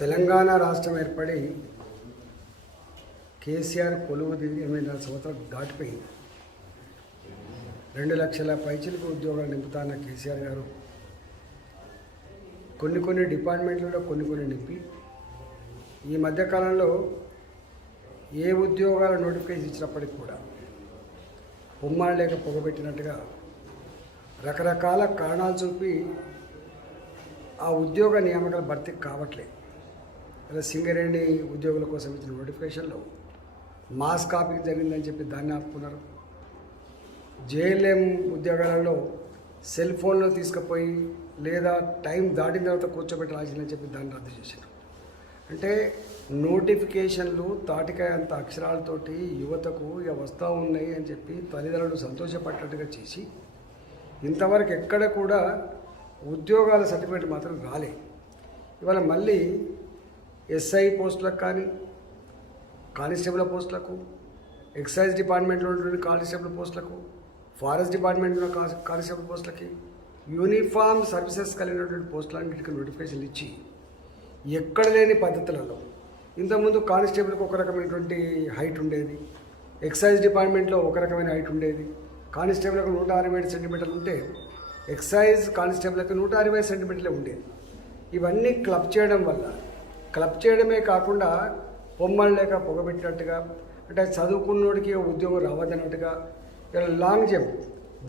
తెలంగాణ రాష్ట్రం ఏర్పడి కేసీఆర్ కొలువు 84 సంవత్సరాలు దాటిపోయింది. 2 లక్షల పైచిలకు ఉద్యోగాలు నింపుతాన్న కేసీఆర్ గారు కొన్ని డిపార్ట్మెంట్లలో కొన్ని నింపి ఈ మధ్యకాలంలో ఏ ఉద్యోగాల నోటిఫికేషన్ ఇచ్చినప్పటికీ కూడా ఉమ్మాడు లేక పొగబెట్టినట్టుగా రకరకాల కారణాలు చూపి ఆ ఉద్యోగ నియామకాలు భర్తీ కావట్లేదు. అలా సింగరేణి ఉద్యోగుల కోసం ఇచ్చిన నోటిఫికేషన్లో మాస్ కాపీ జరిగిందని చెప్పి దాన్ని ఆపుకున్నారు. జేఎల్ఎం ఉద్యోగాలలో సెల్ ఫోన్లో తీసుకుపోయి లేదా టైం దాటిన తర్వాత కూర్చోబెట్టి రాసిందని చెప్పి దాన్ని రద్దు చేశారు. అంటే నోటిఫికేషన్లు తాటికాయ అంత అక్షరాలతోటి యువతకు ఇక వస్తూ ఉన్నాయి అని చెప్పి తల్లిదండ్రులు సంతోషపడ్డట్టుగా చేసి ఇంతవరకు ఎక్కడ కూడా ఉద్యోగాల సర్టిఫికేట్ మాత్రం రాలే. ఇవాళ మళ్ళీ ఎస్ఐ పోస్టులకు కానీ కానిస్టేబుల్ పోస్టులకు, ఎక్సైజ్ డిపార్ట్మెంట్లో ఉన్నటువంటి కానిస్టేబుల్ పోస్టులకు, ఫారెస్ట్ డిపార్ట్మెంట్లో కానిస్టేబుల్ పోస్టులకి, యూనిఫామ్ సర్వీసెస్ కలిగినటువంటి పోస్టులన్నింటికి నోటిఫికేషన్లు ఇచ్చి ఎక్కడ లేని పద్ధతులలో ఇంతకుముందు కానిస్టేబుల్కి ఒక రకమైనటువంటి హైట్ ఉండేది, ఎక్సైజ్ డిపార్ట్మెంట్లో ఒక రకమైన హైట్ ఉండేది. కానిస్టేబుల్కి 167 సెంటీమీటర్లు ఉంటే ఎక్సైజ్ కానిస్టేబుల్కి 160 సెంటీమీటర్లే ఉండేది. ఇవన్నీ క్లబ్ చేయడమే కాకుండా పొమ్మలు లేక పొగబెట్టినట్టుగా, అంటే చదువుకున్నోడికి ఉద్యోగం రావద్దన్నట్టుగా ఇలా లాంగ్ జంప్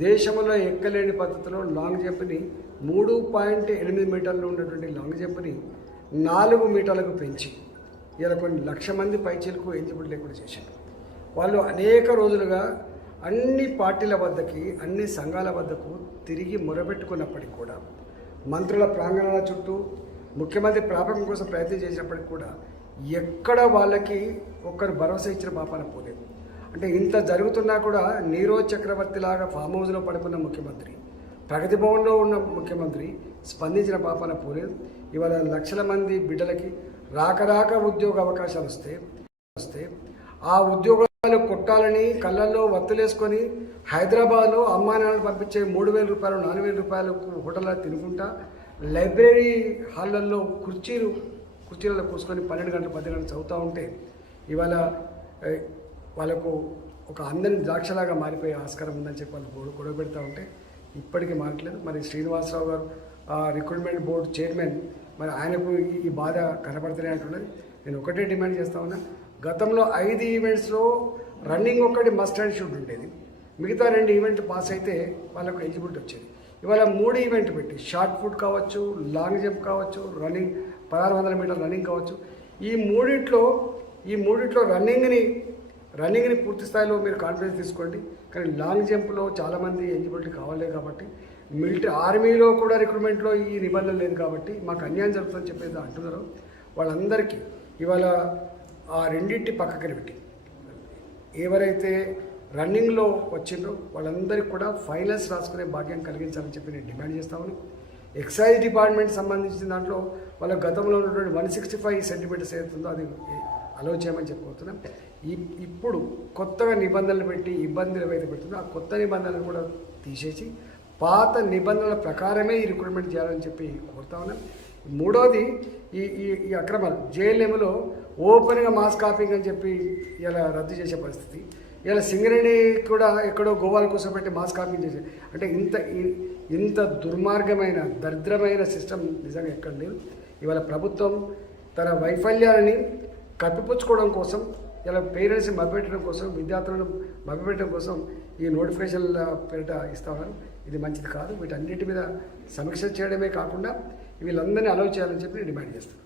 దేశంలో ఎక్కలేని పద్ధతిలో లాంగ్ జంప్ని 3.8 మీటర్లు ఉన్నటువంటి లాంగ్ జంప్ని 4 మీటర్లకు పెంచి ఇలా కొన్ని లక్ష మంది పైచీలకు ఎలిజిబుల్ లేకుండా చేశారు. వాళ్ళు అనేక రోజులుగా అన్ని పార్టీల వద్దకి అన్ని సంఘాల వద్దకు తిరిగి మొరబెట్టుకున్నప్పటికీ కూడా మంత్రుల ప్రాంగణాల చుట్టూ ముఖ్యమంత్రి ప్రాపకం కోసం ప్రయత్నం చేసినప్పటికీ కూడా ఎక్కడ వాళ్ళకి ఒక్కరు భరోసా ఇచ్చిన పాపాన పోలేదు. అంటే ఇంత జరుగుతున్నా కూడా నీరోజ్ చక్రవర్తి లాగా ఫామ్ హౌస్లో పడుకున్న ముఖ్యమంత్రి, ప్రగతి భవన్లో ఉన్న ముఖ్యమంత్రి స్పందించిన పాపాన పోలేదు. ఇవాళ లక్షల మంది బిడ్డలకి రాక ఉద్యోగ అవకాశాలు వస్తే ఆ ఉద్యోగాలు కొట్టాలని కళ్ళల్లో వత్తులేసుకొని హైదరాబాద్లో అమ్మా నాన్నలు పంపించే 3,000 రూపాయలు 4,000 రూపాయలకు హోటల్లో తినుకుంటా లైబ్రరీ హాళ్ళల్లో కుర్చీలలో కూర్చొని 12 గంటలు 10 గంటలు చదువుతూ ఉంటే ఇవాళ వాళ్ళకు ఒక అందని ద్రాక్షలాగా మారిపోయే ఆస్కారం ఉందని చెప్పి వాళ్ళు గొడవ పెడతా ఉంటే ఇప్పటికీ మారట్లేదు. మరి శ్రీనివాసరావు గారు రిక్రూట్మెంట్ బోర్డు చైర్మన్, మరి ఆయనకు ఈ బాధ కనపడుతూనే అంటున్నది. నేను ఒకటే డిమాండ్ చేస్తా ఉన్నా, గతంలో 5 ఈవెంట్స్లో రన్నింగ్ ఒక్కటి మస్ట్ అండ్ షుడ్ ఉండేది, మిగతా 2 ఈవెంట్లు పాస్ అయితే వాళ్ళకు ఎలిజిబిలిటీ వచ్చేది. ఇవాళ 3 ఈవెంట్ పెట్టి షార్ట్ ఫుట్ కావచ్చు, లాంగ్ జంప్ కావచ్చు, రన్నింగ్ 1600 మీటర్ల రన్నింగ్ కావచ్చు, ఈ మూడిట్లో రన్నింగ్ని పూర్తి స్థాయిలో మీరు కాన్ఫిడెన్స్ తీసుకోండి. కానీ లాంగ్ జంప్లో చాలామంది ఎలిజిబిలిటీ కావాలి కాబట్టి మిలిటరీ ఆర్మీలో కూడా రిక్రూట్మెంట్లో ఈ నిబంధన లేదు కాబట్టి మాకు అన్యాయం జరుగుతుందని చెప్పేది అంటున్నారు. వాళ్ళందరికీ ఇవాళ ఆ రెండింటి పక్కకి పెట్టి ఎవరైతే రన్నింగ్లో వచ్చిండ్రో వాళ్ళందరికీ కూడా ఫైనల్స్ రాసుకునే భాగ్యం కలిగించాలని చెప్పి నేను డిమాండ్ చేస్తాను. ఎక్సైజ్ డిపార్ట్మెంట్ సంబంధించిన దాంట్లో వాళ్ళ గతంలో ఉన్నటువంటి 165 సెంటీమీటర్స్ ఏదైతుందో అది అలౌ చేయమని చెప్పబోతున్నాం. ఇప్పుడు కొత్తగా నిబంధనలు పెట్టి ఇబ్బందులు ఏవైతే పెడుతుందో ఆ కొత్త నిబంధనలు కూడా తీసేసి పాత నిబంధనల ప్రకారమే ఈ రిక్రూట్మెంట్ చేయాలని చెప్పి కోరుతా ఉన్నాం. మూడోది ఈ అక్రమాలు జేఎల్ఎంలో ఓపెన్గా మాస్ కాపింగ్ అని చెప్పి ఇలా రద్దు చేసే పరిస్థితి. ఇలా సింగరేణి కూడా ఎక్కడో గోవాల కోసం పెట్టి మాస్ కాపింగ్ చేసే, అంటే ఇంత దుర్మార్గమైన దరిద్రమైన సిస్టమ్ నిజంగా ఎక్కడ లేదు. ఇవాళ ప్రభుత్వం తన వైఫల్యాలని కప్పిపుచ్చుకోవడం కోసం, ఇలా పేరెంట్స్ని మభ్యపెట్టడం కోసం, విద్యార్థులను మభ్యపెట్టడం కోసం ఈ నోటిఫికేషన్ల పేరిట ఇస్తా ఉన్నారు. ఇది మంచిది కాదు. వీటన్నిటి మీద సమీక్ష చేయడమే కాకుండా వీళ్ళందరినీ అలౌ చేయాలని చెప్పి నేను డిమాండ్ చేస్తాను.